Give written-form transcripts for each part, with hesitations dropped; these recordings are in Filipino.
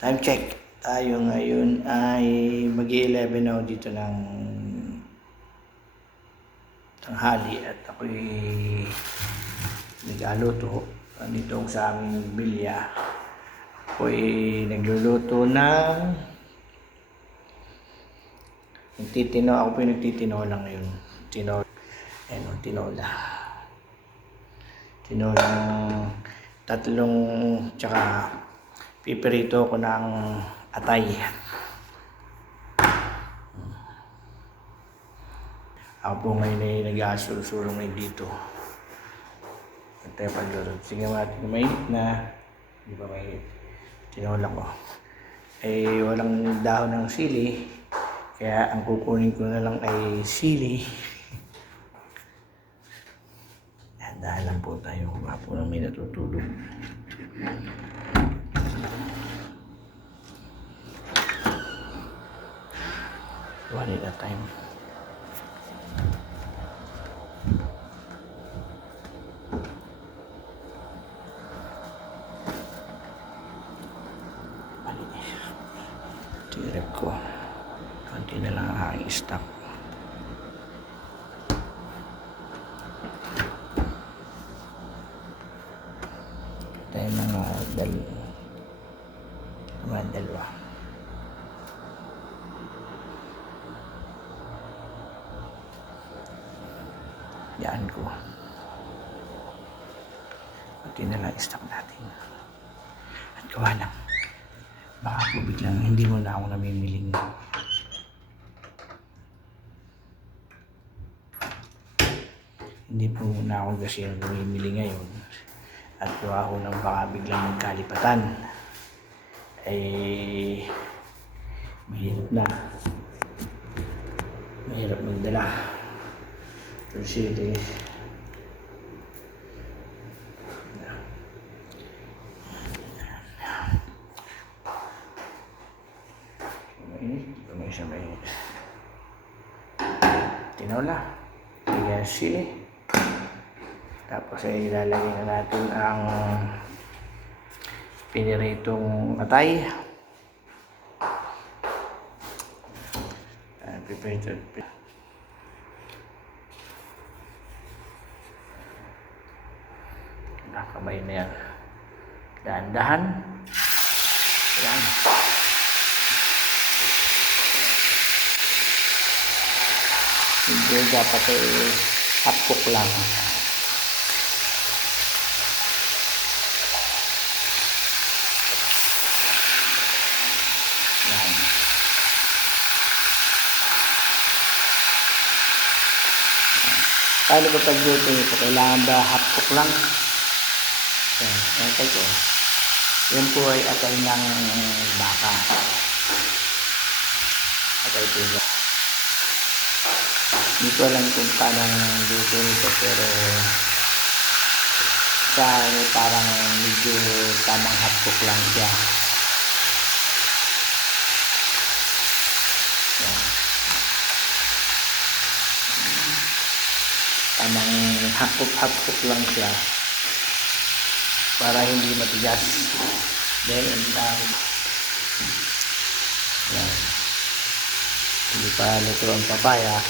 Time check. Tayo ngayon ay mag-11 na dito ng tanghali at ako'y nag-aluto. Nandito ako sa aming bilya. Ako'y nagluluto ng ako po yung nagtitinola ngayon. Tinola. Tinolang tatlong, tsaka pipirito ko ng atay. Ako po ngayon ay nag-aasul-sulong ngayon dito. At tayo paglulot. Sige natin, mainit na. Hindi pa mainit. Tinola ko. Eh, walang dahon ng sili. Kaya ang kukunin ko na lang ay sili. Dahil lang po tayo. Baka po nang may natutulog. One at a time. Tirep ko. Kunti na lang ang aking stock. Tayo mga dalawa. Yan ko. Kunti na lang stock natin. At gawa lang. Baka po biglang hindi mo na ako namimiling. Hindi po na ako kasi namimili ngayon. At gawa ko ng baka biglang magkalipatan. Eh, mahirap na. Mahirap magdala. Kasi may tinola, lagyan sili, tapos ay ilalagay na natin ang piniritong atay. Nakabay na yan. Dahan-dahan. Yan. Hindi dapat ay half-cook lang. Yan. Paano ko pagluto nito? Kailangan ba half-cook lang? Yan. Atay ko. Yan po ay atay ng baka. Atay po yan. Hindi ko alam kung paano luto nito, pero sa parang medyo tamang half-cook lang siya. Yan. Tamang half-cook lang siya para hindi matigas. Then, yan. Hindi pa luto ang papaya.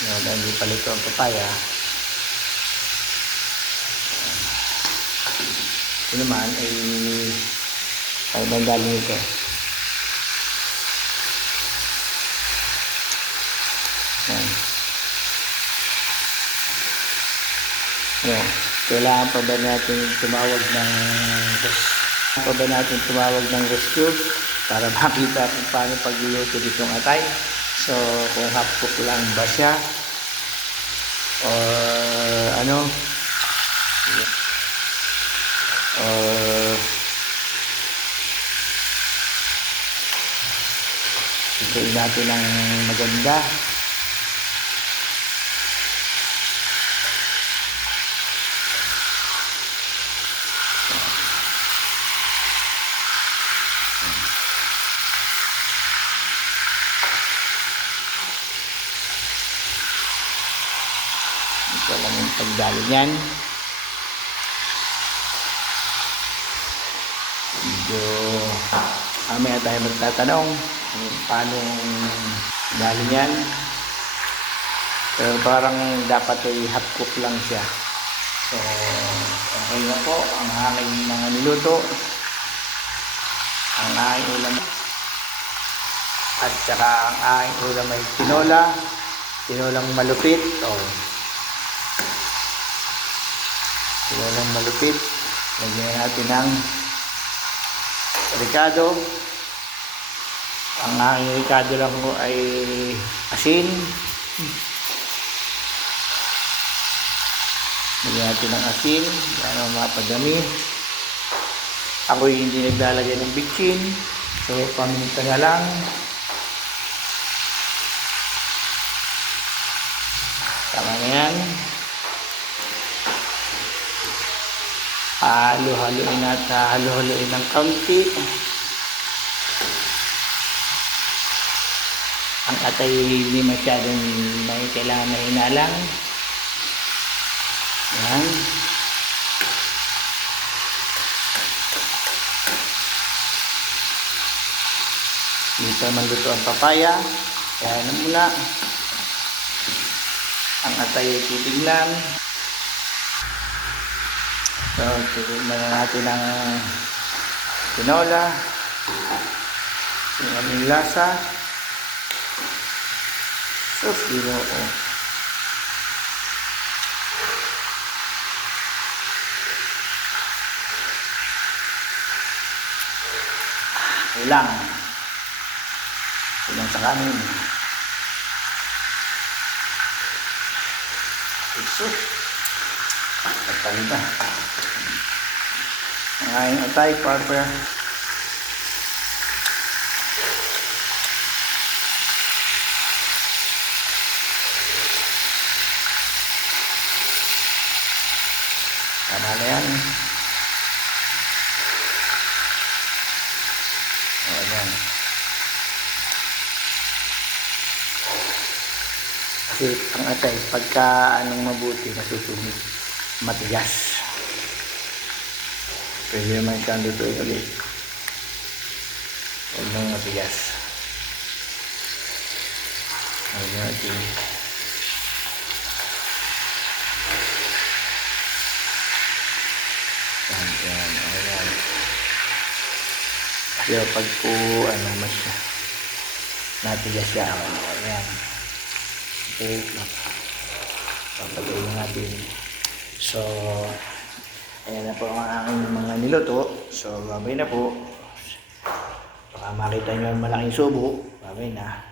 Hindi pa luto ang papaya. Ito naman ay mandali nito. Yan. Kailangan pa ba natin tumawag ng rescue para makita kung paano pagluluto ditong atay. So, kung half-cook lang ba siya or ano, or ituloy natin ng maganda. Ito lang yung pagdalo niyan. medyo mamaya tayo magtatanong kung paano galing yan. Pero parang dapat ay half cook lang siya. So, okay na po ang aking mga niluto. Ang aking ulam. At saka ang aking ulam ay tinola. Tinolang malupit. Oh. Tinolang malupit. Lagyan natin ng ricado. Ang aking ricado lang po ay asin. Lagyan natin ng asin. Yan mapadami. Ako'y hindi naglalagay ng bitchin. So, paminta na lang. Tama na yan. Halo-haloin at halo-haloin ng kaunti. Ang atay hindi masyadong may kailangan na hinalang. Yan. Dito maluto ang papaya. Kaya na muna. Ang atay ay titignan. So, titignan na natin ang tinola. Yung aming lasa. So, Ginoo. Ulang. Ulang sa kanin. Jesus. Pagtali na. Ang aking atay, Parper. Tama na yan. Ayan. Kasi ang atay, pagka anong mabuti, masusunog, matigas. Pwede naman kang lutuin ulit. Huwag nang matigas. Ayan natin. Ayan. Ayan. Kasi pag po, mas natigas siya. Ayan. Okay. Papatuloy natin. So, ayan na po ang aking mga niluto. So, babay na po. Baka makita nyo ang malaking subo. Babay na.